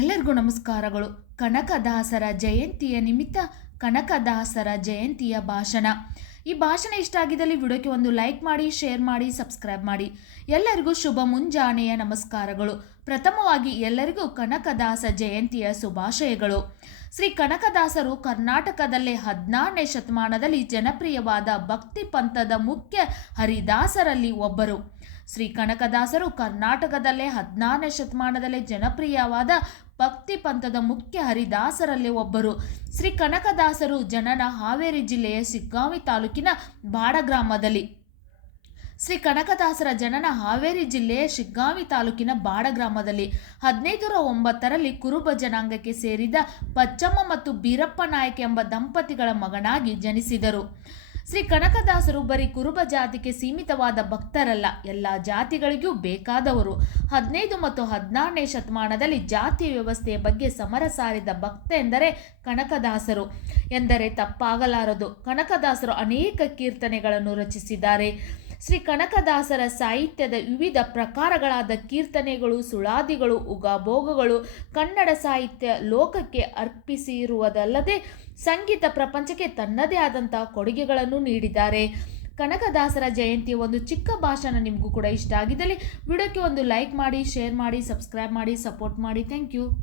ಎಲ್ಲರಿಗೂ ನಮಸ್ಕಾರಗಳು. ಕನಕದಾಸರ ಜಯಂತಿಯ ನಿಮಿತ್ತ ಕನಕದಾಸರ ಜಯಂತಿಯ ಭಾಷಣ. ಈ ಭಾಷಣ ಇಷ್ಟ ಆಗಿದ್ದಲ್ಲಿ ವಿಡಿಯೋಕ್ಕೆ ಒಂದು ಲೈಕ್ ಮಾಡಿ, ಶೇರ್ ಮಾಡಿ, ಸಬ್ಸ್ಕ್ರೈಬ್ ಮಾಡಿ. ಎಲ್ಲರಿಗೂ ಶುಭ ಮುಂಜಾನೆಯ ನಮಸ್ಕಾರಗಳು. ಪ್ರಥಮವಾಗಿ ಎಲ್ಲರಿಗೂ ಕನಕದಾಸ ಜಯಂತಿಯ ಶುಭಾಶಯಗಳು. ಶ್ರೀ ಕನಕದಾಸರು ಕರ್ನಾಟಕದಲ್ಲೇ 16ನೇ ಶತಮಾನದಲ್ಲಿ ಜನಪ್ರಿಯವಾದ ಭಕ್ತಿ ಪಂಥದ ಮುಖ್ಯ ಹರಿದಾಸರಲ್ಲಿ ಒಬ್ಬರು. ಶ್ರೀ ಕನಕದಾಸರು ಕರ್ನಾಟಕದಲ್ಲೇ 16ನೇ ಶತಮಾನದಲ್ಲೇ ಜನಪ್ರಿಯವಾದ ಭಕ್ತಿ ಪಂಥದ ಮುಖ್ಯ ಹರಿದಾಸರಲ್ಲಿ ಒಬ್ಬರು. ಶ್ರೀ ಕನಕದಾಸರು ಜನನ ಹಾವೇರಿ ಜಿಲ್ಲೆಯ ಶಿಗ್ಗಾಂವಿ ತಾಲೂಕಿನ ಬಾಡ ಗ್ರಾಮದಲ್ಲಿ. ಶ್ರೀ ಕನಕದಾಸರ ಜನನ ಹಾವೇರಿ ಜಿಲ್ಲೆಯ ಶಿಗ್ಗಾಂವಿ ತಾಲೂಕಿನ ಬಾಡ ಗ್ರಾಮದಲ್ಲಿ 1509ರಲ್ಲಿ ಕುರುಬ ಜನಾಂಗಕ್ಕೆ ಸೇರಿದ ಪಚ್ಚಮ್ಮ ಮತ್ತು ಬೀರಪ್ಪ ನಾಯಕ ಎಂಬ ದಂಪತಿಗಳ ಮಗನಾಗಿ ಜನಿಸಿದರು. ಶ್ರೀ ಕನಕದಾಸರು ಬರೀ ಕುರುಬ ಜಾತಿಗೆ ಸೀಮಿತವಾದ ಭಕ್ತರಲ್ಲ, ಎಲ್ಲ ಜಾತಿಗಳಿಗೂ ಬೇಕಾದವರು. 15 ಮತ್ತು 16ನೇ ಶತಮಾನದಲ್ಲಿ ಜಾತಿ ವ್ಯವಸ್ಥೆಯ ಬಗ್ಗೆ ಸಮರ ಸಾರಿದ ಭಕ್ತ ಎಂದರೆ ಕನಕದಾಸರು ಎಂದರೆ ತಪ್ಪಾಗಲಾರದು. ಕನಕದಾಸರು ಅನೇಕ ಕೀರ್ತನೆಗಳನ್ನು ರಚಿಸಿದ್ದಾರೆ. ಶ್ರೀ ಕನಕದಾಸರ ಸಾಹಿತ್ಯದ ವಿವಿಧ ಪ್ರಕಾರಗಳಾದ ಕೀರ್ತನೆಗಳು, ಸುಳಾದಿಗಳು, ಉಗಾಭೋಗಗಳು ಕನ್ನಡ ಸಾಹಿತ್ಯ ಲೋಕಕ್ಕೆ ಅರ್ಪಿಸಿರುವುದಲ್ಲದೆ ಸಂಗೀತ ಪ್ರಪಂಚಕ್ಕೆ ತನ್ನದೇ ಆದಂತಹ ಕೊಡುಗೆಗಳನ್ನು ನೀಡಿದ್ದಾರೆ. ಕನಕದಾಸರ ಜಯಂತಿಯ ಒಂದು ಚಿಕ್ಕ ಭಾಷಣ ನಿಮಗೂ ಕೂಡ ಇಷ್ಟ ಆಗಿದ್ದಲ್ಲಿ ವಿಡಿಯೋಕ್ಕೆ ಒಂದು ಲೈಕ್ ಮಾಡಿ, ಶೇರ್ ಮಾಡಿ, ಸಬ್ಸ್ಕ್ರೈಬ್ ಮಾಡಿ, ಸಪೋರ್ಟ್ ಮಾಡಿ. Thank you.